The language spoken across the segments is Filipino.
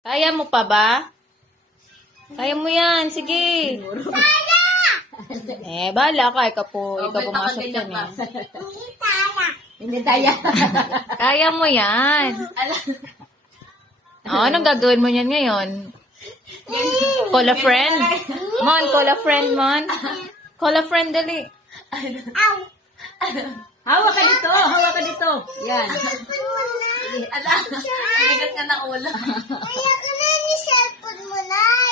Kaya mo pa ba? Kaya mo yan. Sige. Bahala ka. Ikaw pumasok yan eh. Hindi tayo. Kaya mo yan. Anong gagawin mo yan ngayon? Call a friend? Mon, call a friend, Mon. Call a friend, dali. Hawak ka dito. Hawak ka dito. Yan. Bigat ka ng ulo.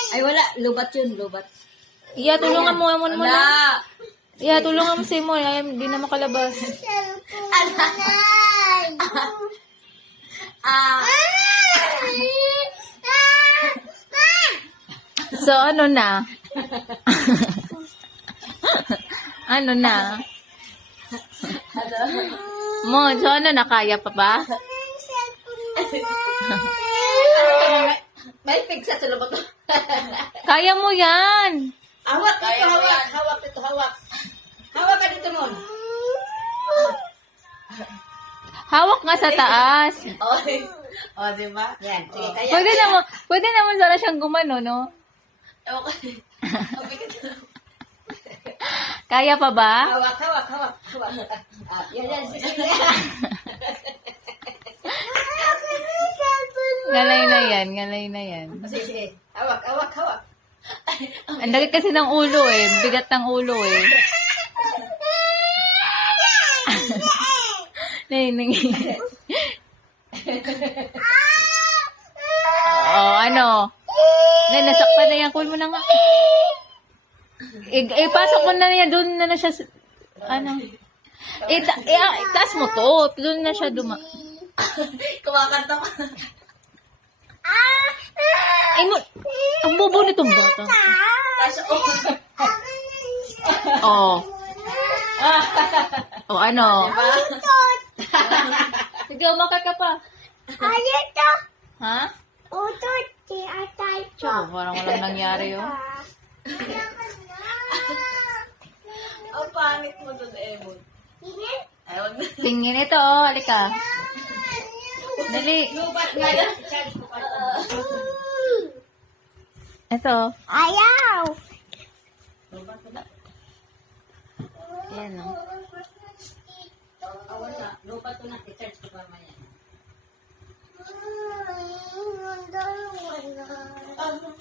Ay, wala. Lubat yun. Lubat. Iya, tulungan mo na. Wala. Iya, tulungan mo si Mon. Ay, hindi na makalabas. So, ano na? Ano na? Mon, so ano na? Kaya pa ba? May pigsa sa lubot. Kaya mo yan. Hawak dito. Kaya mo Hawak. yan. Hawak dito. Hawak. Hawak ka dito, Mon. Hawak nga sa taas. O, diba? Yan. Sige, kaya. Pwede naman sana siyang gumano, no? Ewan ko. Ang bigat na. Kaya pa ba? Hawak. Hawak. Hawak. Hawak. Yan. Sige. Ngalay na yan. Sige. Hawak. Hawak. Hawak. Ang dagit kasi ng ulo eh. Bigat ng ulo eh. Nay. Oh, ano? Nay, nasakpan na yan. Call mo na nga. Ipasok mo na yan. Doon na siya. Ano? Itaas mo to. Doon na siya Kumakanta ka. Ay mo. Ang bobo nitong bata. Tapos, Oh. Oh, ano? Sige, umakay ka pa. Ha? Tsaka, parang walang nangyari yun. ang panic mo dun, Emon. Ay, wag na. Tingin ito, oh. Halika. Dali. Lubat nga yan. Ito. Ayaw! Yan, oh. Wala. Lubat ko na. I-charge ko pa mamaya. Ang dalawa na.